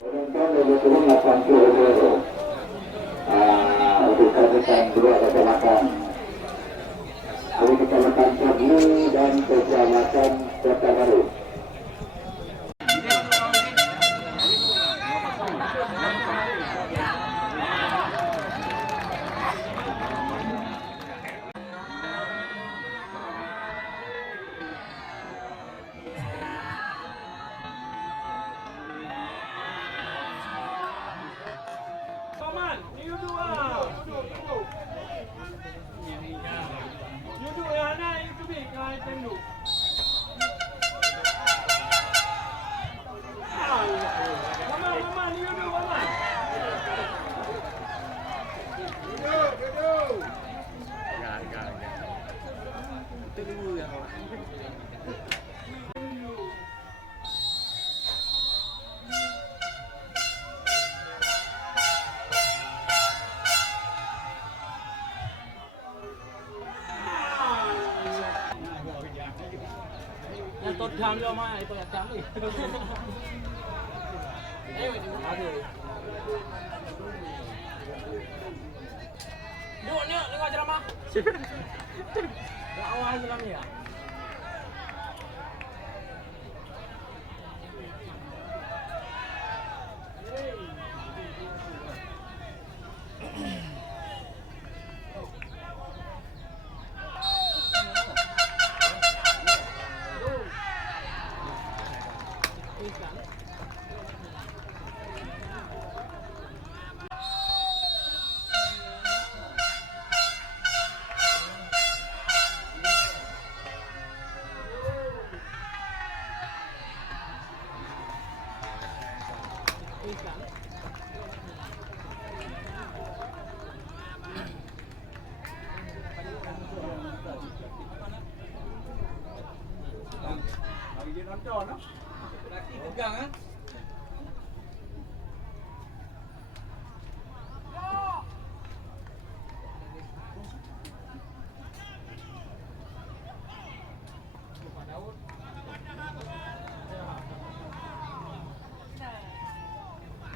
Penonton dari turun 80 euro. Untuk kejadian dua kecamatan. Dari kecamatan Pablu dan kecamatan Kota Baru. Yang tot jam dia mai itu jam ni. Duk ni dengar ceramah. Awal ceramah ni. Laki tegang ah.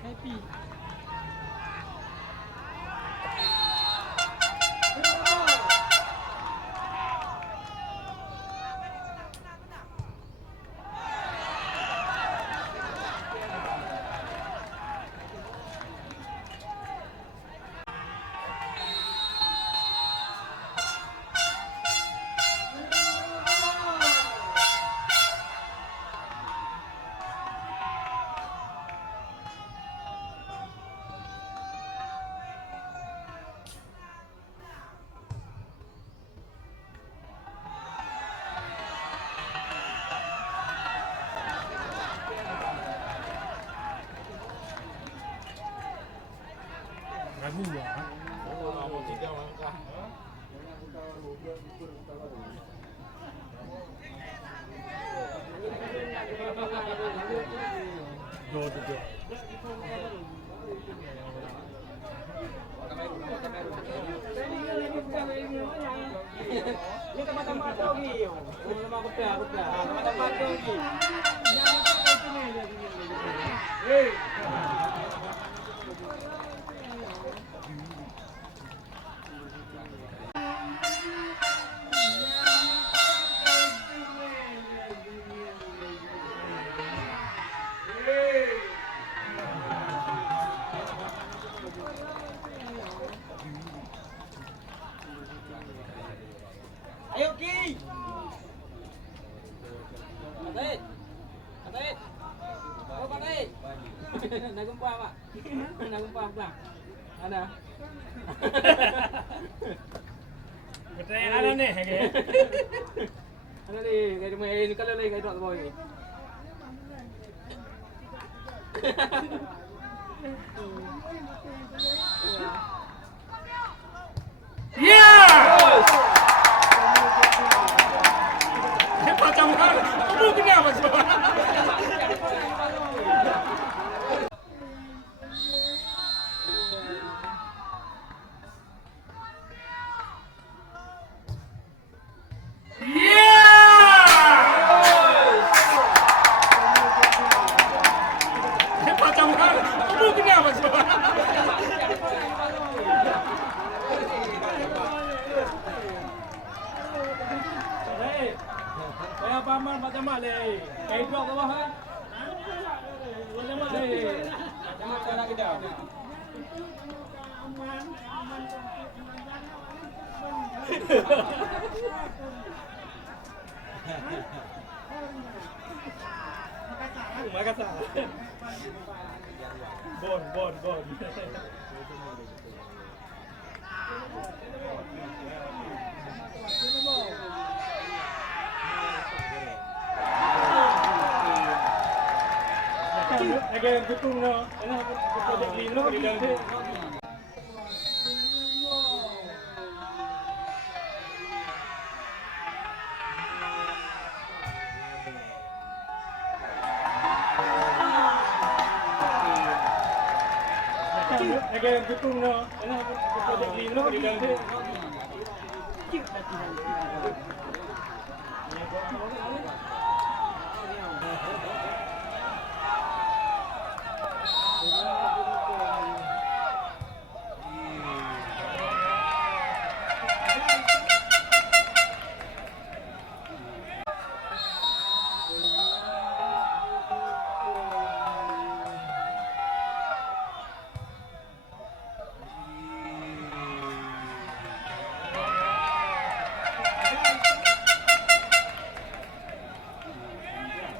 Happy. Ragu ya. Mau tidak langkah. Dua tujuh. Ini teman-teman tu lagi. Teman-teman kuda. Teman-teman tu lagi. Hei. Ayo Ki. Atait. Atait. Oh Atait. Nak gempa Pak. Nak gempa Pak. Ada. Betul ada ni. Ada ni, kayak main ni kalau lagi kayak tak boleh. Yeah! Macam mana? Kamu kenapa semua? Yeah! Macam mana? mak le. Kain drop bawah kan. Boleh mak le. Jangan kau nak kedap. Makassar. Bon. Agak betul no. Ana projek lino di dalam tu. Agak betul no. Ana projek lino di dalam tu.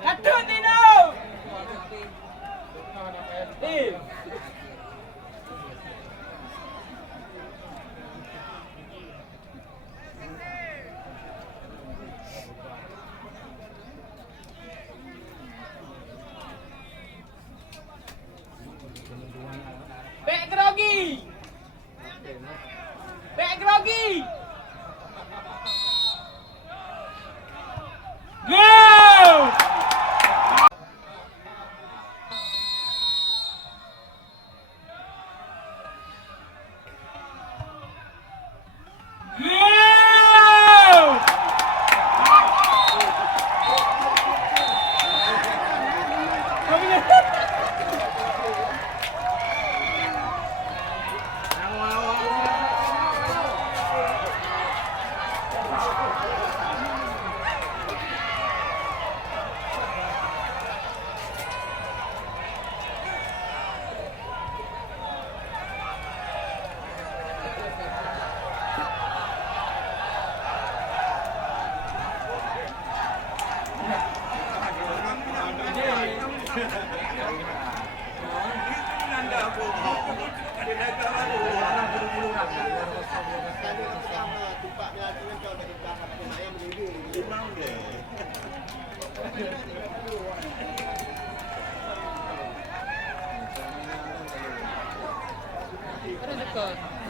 Aduh Tino. Back grogi. Go!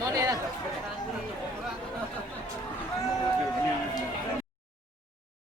Mana lah?